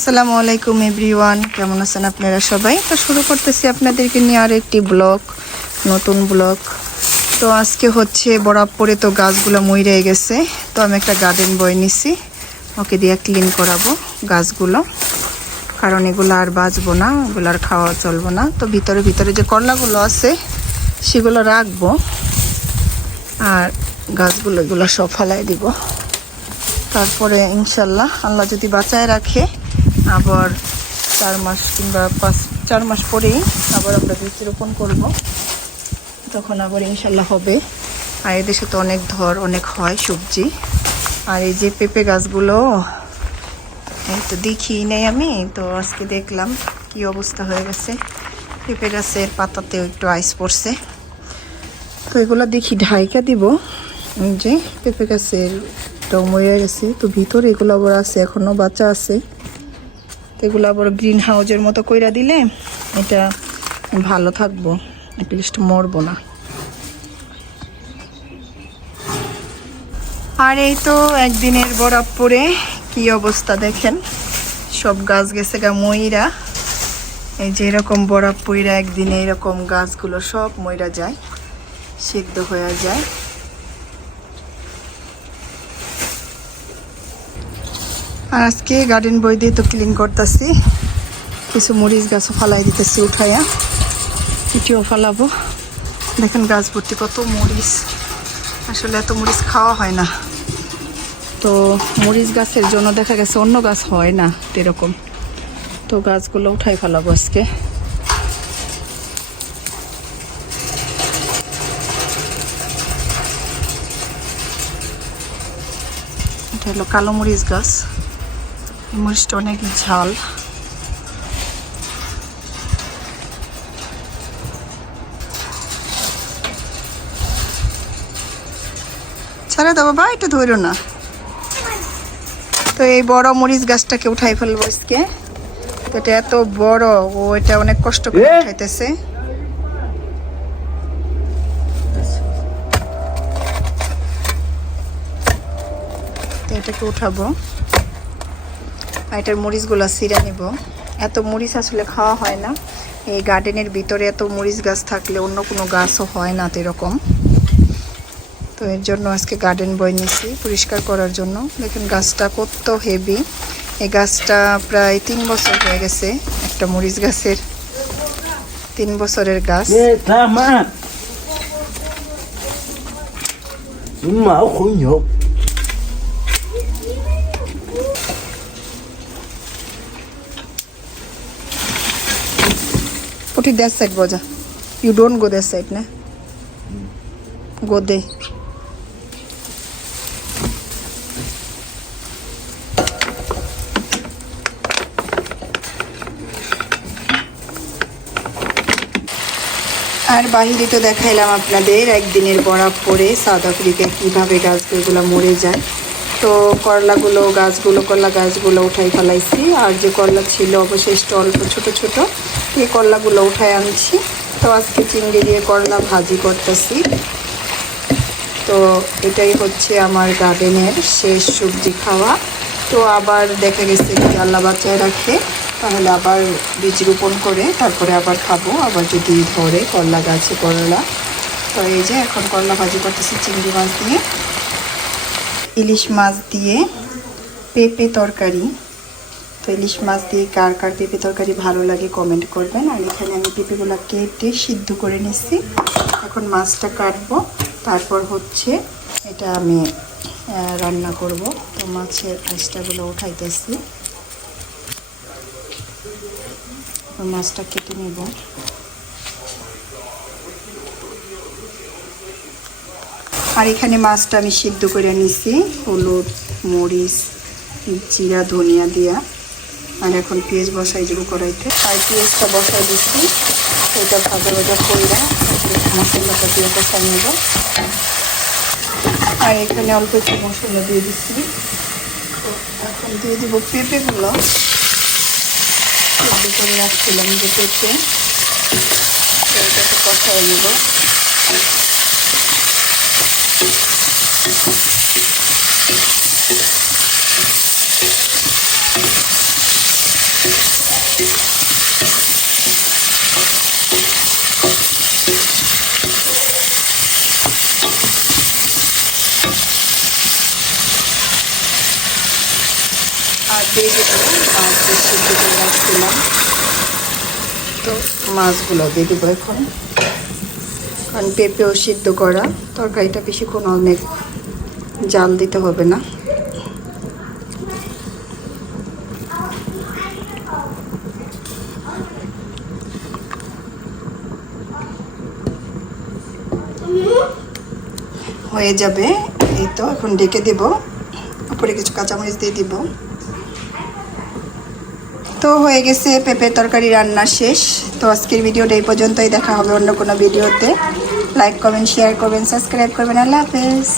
আসসালামু আলাইকুম এভরিওয়ান, কেমন আছেন আপনারা সবাই? তো শুরু করতেছি আপনাদেরকে নিয়ে আর একটি ব্লগ, নতুন ব্লগ। তো আজকে হচ্ছে বরাবরে তো গাছগুলো মইরে গেছে, তো আমি একটা গার্ডেন বয় নিছি, ওকে দিয়ে ক্লিন করাবো গাছগুলো, কারণ এগুলো আর বাঁচবো না, এগুলো আর খাওয়া চলবো না। তো ভিতরে ভিতরে যে করলাগুলো আছে সেগুলো রাখবো, আর গাছগুলো এগুলো সব ফালাই দিব। তারপরে ইনশাল্লাহ আল্লাহ যদি বাঁচায় রাখে, আবার 4 মাস কিংবা 4 মাস পরেই আবার আমরা বীজ রোপণ করবো, তখন আবার ইনশাল্লাহ হবে। আর এদেশে তো অনেক হয় সবজি। আর এই যে পেঁপে গাছগুলো এই তো দেখি নেই আমি, তো আজকে দেখলাম কি অবস্থা হয়ে গেছে। পেঁপে গাছের পাতাতেও একটু আইস পড়ছে, তো এগুলো দেখি ঢাইকা দিব। এই যে পেঁপে গাছের মরে গেছে, তো ভিতরে এগুলো আবার আছে, এখনো বাচ্চা আছে। তো এগুলো আবার গ্রিন হাউজের মতো কইরা দিলে এটা ভালো থাকবো, অ্যাটলিস্ট মরবো না। আর এই তো একদিনের বরাবরে কি অবস্থা দেখেন, সব গাছ গেছে গা মইরা। এই যে এরকম বরাবরা একদিনে এরকম গাছগুলো সব মইরা যায়, সিদ্ধ হয়ে যায়। আর আজকে গার্ডেন বই দিয়ে তো ক্লিন করতেছি, কিছু মরিচ গাছও ফালাই দিতেছি উঠাইয়া, এটিও ফালাবো। দেখেন গাছ ভর্তি কত মরিচ, আসলে এত মরিচ খাওয়া হয় না, তো মরিচ গাছের জন্য দেখা গেছে অন্য গাছ হয় না এরকম। তো গাছগুলো উঠাই ফেলাবো আজকে। এটা হলো কালো মরিচ গাছ, মরিচটা অনেক ঝাল। ছাড়া দাও বাবা, এটা ধরো না। তো এই বড় মরিচ গাছটাকে উঠাই ফেলবো আজকে। তো এটা এত বড়, ও এটা অনেক কষ্ট করে উঠাইতেছে। তো এটাকে উঠাবো, আর এটার মরিচগুলো ছিঁড়ে নিব। এত মরিচ আসলে খাওয়া হয় না, এই গার্ডেনের ভিতরে এত মরিচ গাছ থাকলে অন্য কোনো গাছও হয় না এরকম। তো এর জন্য আজকে গার্ডেন বয় নিয়েছি পরিষ্কার করার জন্য। দেখেন গাছটা কত হেভি, এই গাছটা প্রায় 3 বছর হয়ে গেছে, একটা মরিচ গাছের 3 বছরের গাছ। Put it that side, Boja. You don't go that side, na? Go there. আর বাহিরে তো দেখাইলাম আপনাদের একদিনের বরাবরে সাউথ আফ্রিকায় কীভাবে গাছগুলো মরে যায়। তো করলা গাছগুলো উঠাই ফেলাইছি, আর যে করলা ছিল অবশিষ্ট অল্প ছোট ছোট, এই করলাগুলো উঠাই আনছি। তো আজকে চিংড়ি দিয়ে করলা ভাজি করতেছি। তো এটাই হচ্ছে আমার গার্ডেনের শেষ সবজি খাওয়া। তো আবার দেখা গেছে যদি আল্লাহ বাঁচায় রাখে, তাহলে আবার বীজ রোপণ করে তারপরে আবার খাবো, আবার যদি ধরে করলা গাছে করলা। তো এই যে এখন করলা ভাজি করতেছি চিংড়ি মাছ দিয়ে, ইলিশ মাছ দিয়ে পেঁপে তরকারি। তো ইলিশ মাছ দিয়ে কার কার পেঁপে তরকারি ভালো লাগে কমেন্ট করবেন। আর এখানে আমি পেঁপেগুলো কেটে সিদ্ধ করে নিচ্ছি, এখন মাছটা কাটবো, তারপর হচ্ছে এটা আমি রান্না করব। তো মাছের আইসটাগুলো উঠাইতেছি, মাছটা কেটে নেব। আর এখানে মাছটা আমি সিদ্ধ করে নিছি হলুদ, মরিচ, জিরা, ধনিয়া দিয়া। আর এখন পেঁয়াজ বসাই দেবো কড়াইতে, আর পেঁয়াজটা বসাই দিচ্ছি, এটা ভাজা ভাজা কইরা মশলাটা দিয়ে কষাই নেব। আর এখানে অল্প একটু মশলা দিয়ে দিচ্ছি। তো এখন দিয়ে দেবো পেঁপেগুলো, সিদ্ধ করে রাখছিলাম যে পেঁপে, এটাকে কষাই নেব। মাছ সিদ্ধ করে রাখছিলাম, তো মাছগুলো দিয়ে দেবো এখন। কারণ পেঁপেও সিদ্ধ করা, তরকারিটা বেশিক্ষণ অনেক জাল দিতে হবে না। হয়ে যাবে, এই তো এখন ঢেকে দেব, উপরে কিছু কাঁচামরিচ দিয়ে দিব। তো হয়ে গেছে পেঁপের তরকারি রান্না শেষ। তো আজকের ভিডিওটা এই পর্যন্তই, দেখা হবে অন্য কোনো ভিডিওতে। লাইক কমেন্ট শেয়ার করবেন, সাবস্ক্রাইব করবেন। আল্লাহ হাফেজ।